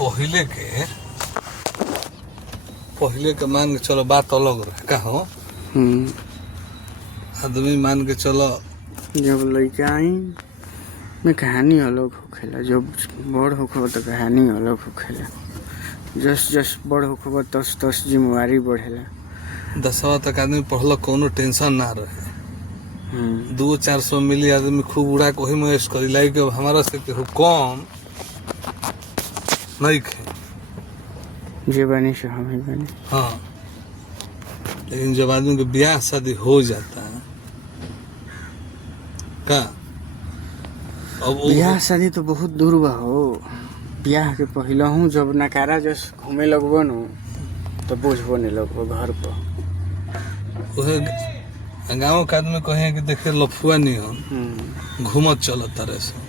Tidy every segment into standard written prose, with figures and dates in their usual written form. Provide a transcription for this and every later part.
पहिले के मान के चलो बात अलग रहे का हो। आदमी मान के चलो जब लड़का आई में कहानी अलग होखेला, जब बड़ होखब तो कहानी अलग होखेला। जस जस बड़ होखब तस तस जिम्मेवारी बढ़ेला। 10वां तक आदमी पढ़ल कोनो टेंशन ना रहे। 200-400 मिली आदमी खूब उड़ा के वही में ऐश करी लाई के हमारा से केहू कम नहीं खे जे बनी से हम ही बनी। हाँ, लेकिन जब आदमी के ब्याह शादी हो जाता है का अब ब्याह शादी तो बहुत दूर बा हो। ब्याह के पहले हूँ जब नकारा जस घूमे लगबो न तो बोझबो नहीं लगबो घर पर। गाँव के आदमी कहे कि देखे लफुआ नहीं हम घूमत चलत तारे से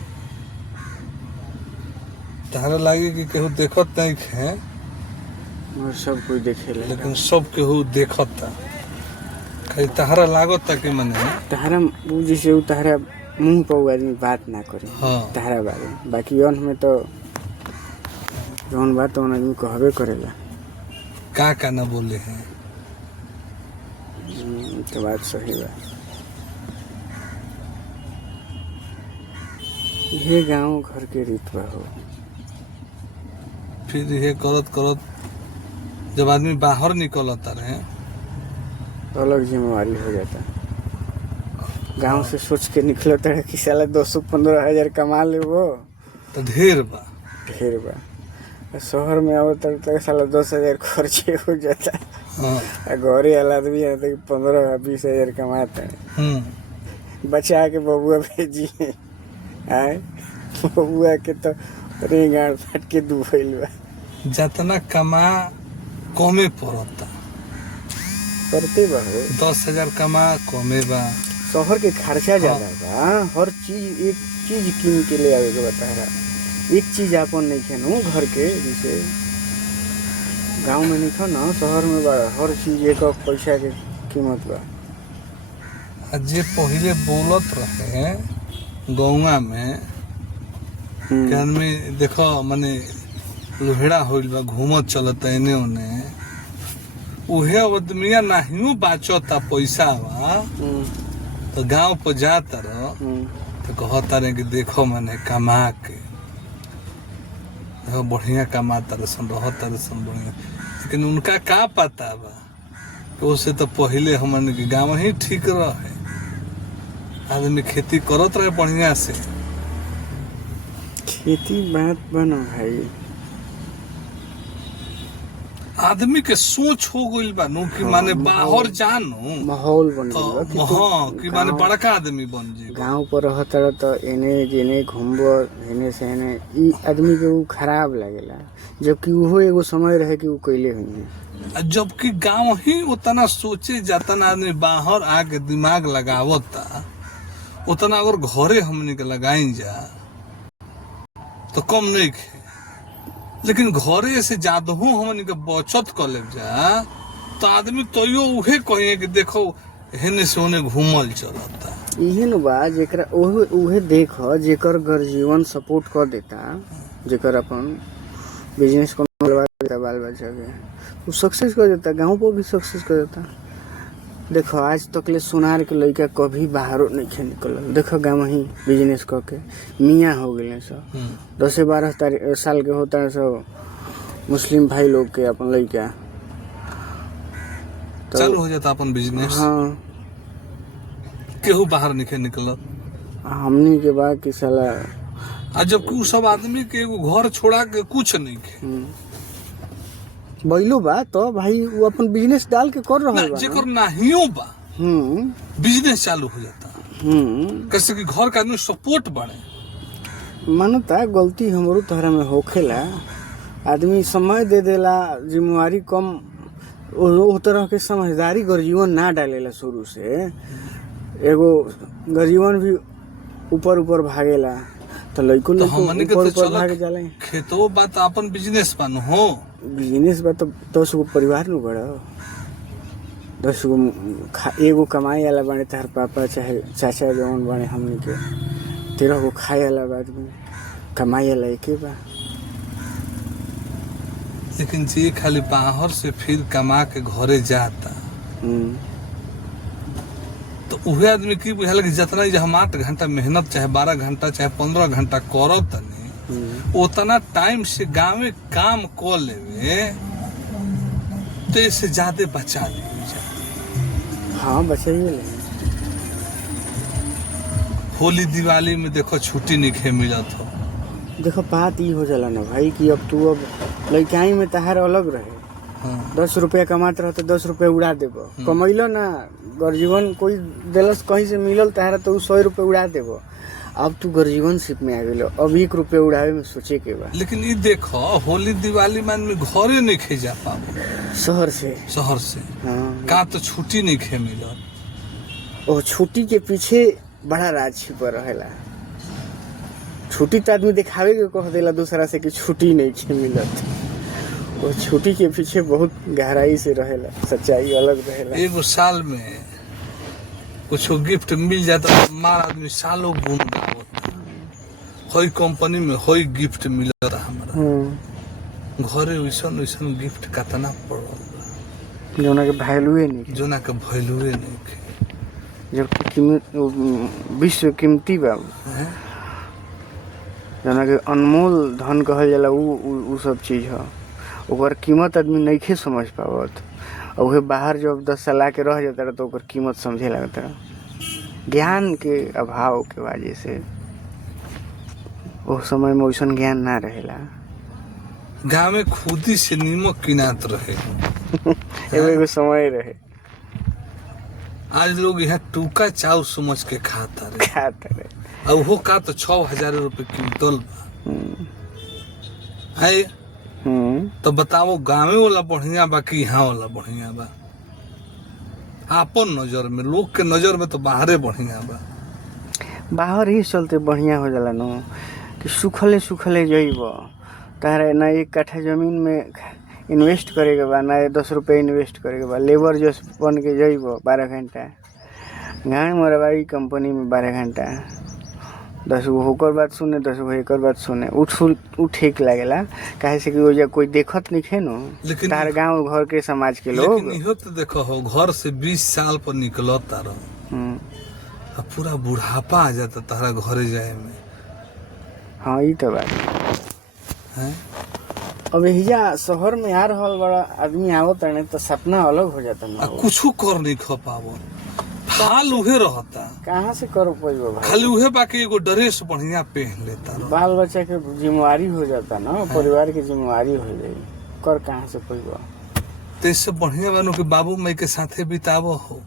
तारा लागे कि केहू देखत नहीं है और सब कोई देखेला, लेकिन सब केहू देखता खाली तहरा लागत कि मने तहरा जैसे तहरा मुंह पर आदमी बात ना करे। हाँ। तहरा बारे में बाकी अन में तो जौन बात तो आदमी कहबे करेला। का ना बोले हैं तो बात सही बा। ये गांव घर के रीत बा हो। फिर ये करत करत जब आदमी बाहर निकलता रहे अलग जिम्मेवारी हो जाता। गांव से सोच के निकलता है कि साला 215 हजार कमा ले वो तो ढेर बा। शहर में आवत तक साला 10,000 खर्चे हो जाता। हाँ। घरे वाला आदमी आता कि 15-20 हजार कमाता है। बचा के बबुआ भेजिए आए बबुआ के तो रेंगाड़ फाट के डूबल बा। जितना कमा कमे पड़ता करते बा हो। 10,000 कमा कमे बा। शहर के खर्चा ज्यादा बा। हर चीज एक चीज किन के ले आवे के बता रहा। एक चीज अपन नहीं खेनो घर के जैसे गांव में नहीं खाना शहर में बा। हर चीज एक पैसा के कीमत बा। जे पहले बोलत रहे गौवा में कि आदमी देखो माने लोहेड़ा होइल बा घूमत चलता एने ओने उहे आदमिया नाहियो बाचता पैसा बा तो गांव पर जाता रह तो कहता रहे कि देखो माने कमा के देखो बढ़िया कमाता रहता सन बढ़िया। लेकिन उनका का पता बा तो उससे तो पहले हमन के गांव ही ठीक रहे। आदमी खेती करत रहे बढ़िया से। खेती बात बना भाई। आदमी के सोच हो गइल बा नु कि माने बाहर जानो माहौल बन तो गइल बा हाँ कि माने बड़का आदमी बन जे। गांव पर रहता रह तो एने जेने घूमबो एने से एने ई आदमी के वो खराब लगेला। जबकि वो एगो समय रहे कि वो कैले हुई। जबकि गांव ही उतना सोचे जातना आदमी बाहर आके दिमाग लगावता उतना अगर घरे हमने के लगाई जा तो कम नहीं खे। लेकिन घरे से ज्यादा हमने के बचत कर ले जा तो आदमी तो उहे कहे कि देखो हेने से ओने घूमल चलता। इहे न बा जेकरा उहे देख जेकर घर जीवन सपोर्ट कर देता जेकर अपन बिजनेस को बाल बच्चा के वो सक्सेस कर देता। गांव पर भी सक्सेस कर देता। देखो आज तक ले सुनार के लड़का कभी बाहरों नहीं खे निकल। देखो गाँव ही बिजनेस करके मियाँ हो गए सब 10-12 साल के होता है सब मुस्लिम भाई लोग के अपन लड़का तो चालू हो जाता अपन बिजनेस। हाँ केहू बाहर नहीं निकल हमनी के बाद कि साला जबकि उ सब आदमी के एगो घर छोड़ा के कुछ नहीं खे बैलो बा तो भाई वो अपन बिजनेस डाल के कर रहा है। जेकर नाहियो बा बिजनेस चालू हो जाता। कैसे कि घर का आदमी सपोर्ट बढ़े। मानता गलती हमरो तहरा में होखेला। आदमी समय दे देला जिम्मेवारी कम वो तरह के समझदारी गर्जीवन ना डालेला। शुरू से एगो गर्जीवन भी ऊपर ऊपर भागेला तो लइको तो ऊपर भाग जाला। खेतो बात अपन बिजनेस बन हो बिजनेस बा तो 10 गो परिवार नु बड़ा 10 गो एगो कमाई वाला बने तार पापा चाहे चाचा जौन बने हमनी के 13 गो खाए वाला आदमी कमाई वाला एके बा। लेकिन जे खाली बाहर से फिर कमा के घरे जाता हम्म, तो उहे आदमी की बुझाला कि जितना जे हम 8 घंटा मेहनत चाहे 12 घंटा चाहे 15 घंटा करब तनी उतना टाइम से गाँव में काम कर लेवे तो इससे ज्यादा बचा ले। हाँ बचाइए ले। होली दिवाली में देखो छुट्टी नहीं मिलत हो। देखो बात ये हो जाला ना भाई कि अब तू अब लड़काई में तहार अलग रहे, हाँ। 10 रुपया कमात रह तो 10 रुपया उड़ा देबो, कमैलो ना गर्जीवन कोई दिलस कहीं से मिलल तहारा तो 100 रुपया उड़ा देबो। अब तू गर्जीवन शिप में आ गेलो, अब 1 रुपया उड़ावे में सोचे के बा। लेकिन ये देखो होली दिवाली में आदमी घरे नहीं खे जा पाबो शहर से हाँ। का तो छुट्टी नहीं खे मिलत। और छुट्टी के पीछे बड़ा राज छिपा रहेला। छुट्टी तो आदमी दिखावे के कह देला दूसरा से कि छुट्टी नहीं छे मिलत, वो छुट्टी के पीछे बहुत गहराई से रहेला, सच्चाई अलग रहेला। एगो साल में कुछ गिफ्ट मिल जाता तो मार आदमी सालों गुण गावत। होई कंपनी में होई गिफ्ट मिलत हमरा घरे वैसन वैसन गिफ्ट कतना पड़ल जोना के वैल्यूए नहीं, जोना के वैल्यूए नहीं जब कीमत विश्व कीमती बा, जोना के अनमोल धन कहल जाला उ सब चीज ह, ओकर कीमत आदमी नइखे समझ पावत। और उहे बाहर जब 10 साल आके रह जाता रहा तो ओकर कीमत समझे लगता। ज्ञान के अभाव के वजह से उस समय में वैसन ज्ञान ना रहेला। गाँव में खुदी से नीमक किनात रहे। एगो समय रहे, आज लोग यहाँ टूका चाव समझ के खाता रहे। और वो का तो 6,000 रुपए क्विंटल बा है। तो बताओ गाँवे वाला बढ़िया बा कि यहाँ वाला बढ़िया बा? आपन नजर में, लोग के नजर में तो बाहरे बढ़िया बा। बाहर ही चलते बढ़िया हो जाला नो कि सुखले सुखले जइब तारे ना 1 कट्ठा जमीन में इन्वेस्ट करेके बा, ना 10 रुपये इन्वेस्ट करेके बा, लेबर जो बन के जइब 12 घंटा, गाँव मरवाई कंपनी में 12 घंटा, 10 गो होकर बात सुने 10 गो एकर बात सुने, उ ठीक लागेला। काहे से कि ओजा कोई देखत नहीं है नो, तार गाँव घर के समाज के लोग। लेकिन इहो तो देखो हो, घर से 20 साल पर निकलत तारो अब पूरा बुढ़ापा आ जाता तारा घरे जाए में। हाँ ये तो बात है। अब हिजा शहर में आ रहल बड़ा आदमी आवत रहे तो सपना अलग हो जाता ना, कुछ कर नहीं खा पावो, हाल उहे रहता। कहाँ से कर पाइबो भाई? खाली उहे बाकी एगो ड्रेस बढ़िया पहन लेता रहो। बाल बच्चा के जिम्मेवारी हो जाता ना, परिवार की जिम्मेवारी हो जाई, कर कहाँ से पाइबो? तो इससे बढ़िया बानू कि बाबू माई के साथे बितावो हो।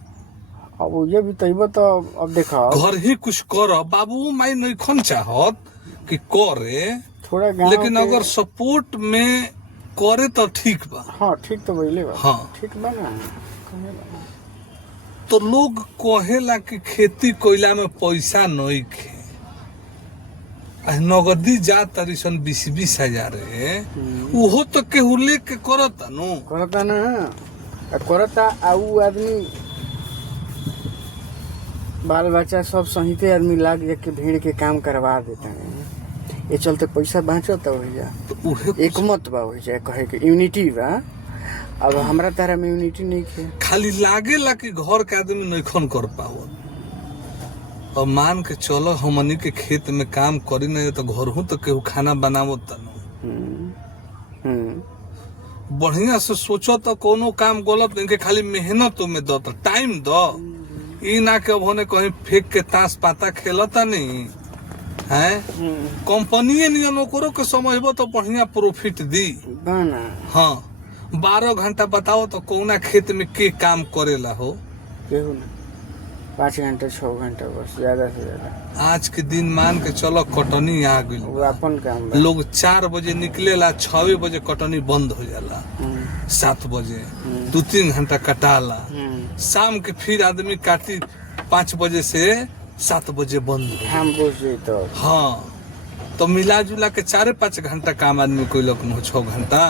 अब ये बिताइबो तो अब देखो घर ही कुछ कर, बाबू माई नहीं खन चाहत कि करे थोड़ा गाँव लेकिन अगर सपोर्ट में करे तो ठीक बा। हाँ ठीक तो बोले बा, हाँ ठीक बा ना। तो लोग कहेला कि खेती कोयला में पैसा नहीं खे, नगदी जा तरी सन 20-20 हजार उहो तो केहू लेके करता नो, करता ना करता। आउ आदमी बाल बच्चा सब सहिते आदमी लाग जाके भीड़ के काम करवा देता है, ये चलते पैसा बाँचता हो जा। तो एक मत बा हो जाए कहे के यूनिटी बा। अब हमरा तारा में यूनिटी नहीं है, खाली लागेला कि घर के आदमी नहीं खन कर पाओ। और मान के चलो हमनी के खेत में काम करी नहीं तो घर हूँ तो केहू खाना बनावो तनो बढ़िया से सोचो तो कोनो काम गलत नहीं के, खाली मेहनत में दो तो टाइम दो। ई ना के होने कहीं फेंक के ताश पाता खेलता नहीं है। कंपनी नियन ओकरो के समझबो तो बढ़िया प्रॉफिट दी बाना। हाँ 12 घंटा बताओ तो कौना खेत में के काम करेला हो? केहू ना, 5 घंटा 6 घंटा बस, ज्यादा से ज्यादा। आज के दिन मान के चलो कटनी आ गई, वो अपन काम बा। लोग 4 बजे निकलेला, 6 बजे कटनी बंद हो जाला, 7 बजे 2-3 घंटा कटाला, शाम के फिर आदमी काटी 5 बजे से 7 बजे बंद हो। हम बुझे तो हाँ तो मिला जुला के 4-5 घंटा काम आदमी कोई लोग 6 घंटा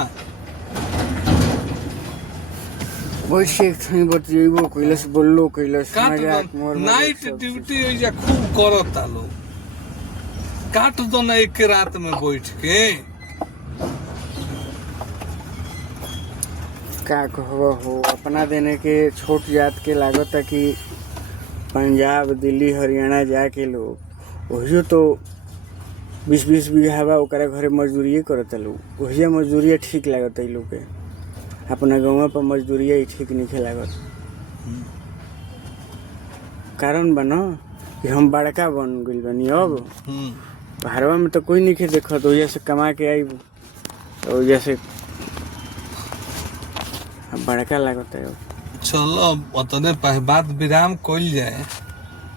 बैठ के थई बतियेबो कैलस, बोललो कैलस, मजाक मोर नाइट ड्यूटी ओइजा खूब करता लोग, काट दो ना एक रात में बैठ के। का कहबो हो अपना देने के छोट जात के लागत है कि पंजाब दिल्ली हरियाणा जाके लोग वही तो 20-20 बीघा बा ओकरा घरे मजदूरिये करता लोग वही मजदूरिया ठीक लागत है लोग के अपना गाँव पर मजदूरिया ही ठीक नहीं लागत कारण बना कि हम बड़का बन गइल बनी अब बाहरवा में तो कोई नहीं देखत वजह से कमा के आई तो वजह से बड़का लागत है। चलो अतने बात विराम कइल जाए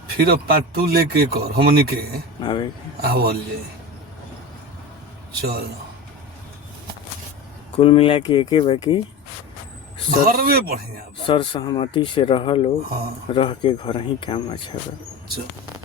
फिर अब पार्ट 2 लेके कर हमनी के आवे आवल जाए। चलो कुल मिला के एके बाकी घर में बढ़िया बा। सर सहमति से रह लो हाँ। रह के घर ही काम अच्छा बा। चलो।